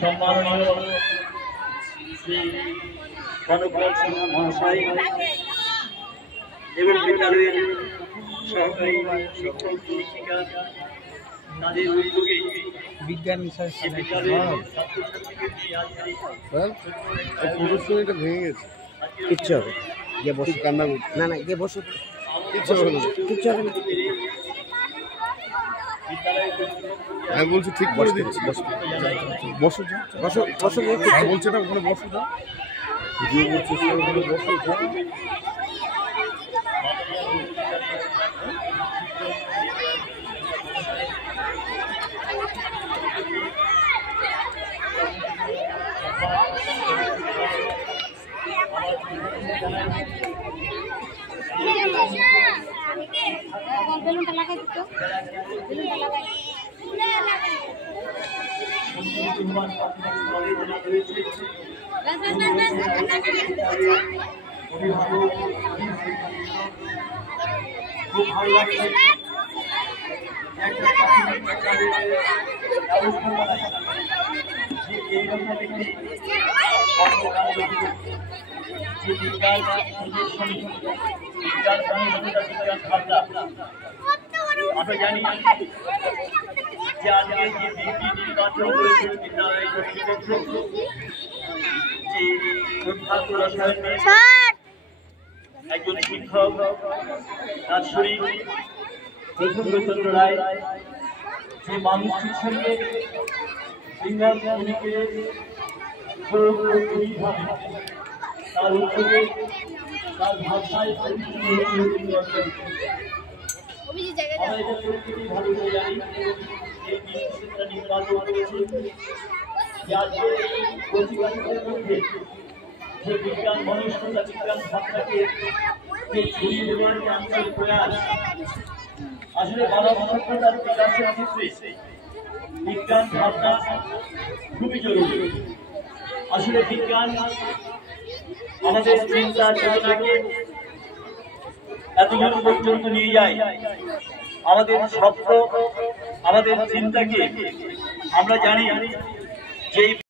সম্মাননীয় শ্রী কনকলাল সিংহ মহাশয় এবং বিদ্যালয়ের সহকারী শিক্ষক শিক্ষিকা তাদের উদ্যোগে বিজ্ঞান বিদ্যালয়ের ছাত্রছাত্রীকে প্রদর্শনীটা ভেঙে গেছে। কিচ্ছু হবে গিয়ে বসে কান্না না না গিয়ে বসে কিচ্ছু হবে না কিচ্ছু হবে না। আমি বলছি ঠিক করে দিচ্ছি। বসো বসো বসো বসো বলছে না ওখানে বসো যা বেলুনটা লাগাই দিত বেলুনটা লাগাই খুব ভালো লাগছে আমরা জানি যে আজকে যে বিএনপি নির্বাচন হয়েছে বিদ্যালয় কর্তৃপক্ষ যে দুর্ভাগ্য রসায়নের একজন শিক্ষক রাজশরী প্রফুল্লচন্দ্র রায় যে মানুষটির সঙ্গে সিঙ্গল কমিটিকে তার উদ্যোগে তার ভাষায় আমরা এটা প্রত্যেকেই ভালো করে জানি এই বিএনপিটা নির্বাচন করেছে যে আজকে এই প্রতিবাদীদের মধ্যে যে বিজ্ঞান মনস্কতা বিজ্ঞান ভাবনাকে ছড়িয়ে দেওয়ার যে আন্তরিক প্রয়াস আসলে মানব সভ্যতার বিকাশের ক্ষেত্রে বিজ্ঞান ভাবনা খুবই জরুরি। আসলে বিজ্ঞান আমাদের চিন্তা চেতনাকে এতদূর পর্যন্ত নিয়ে যায়, আমাদের শব্দ আমাদের চিন্তাকে আমরা জানি যে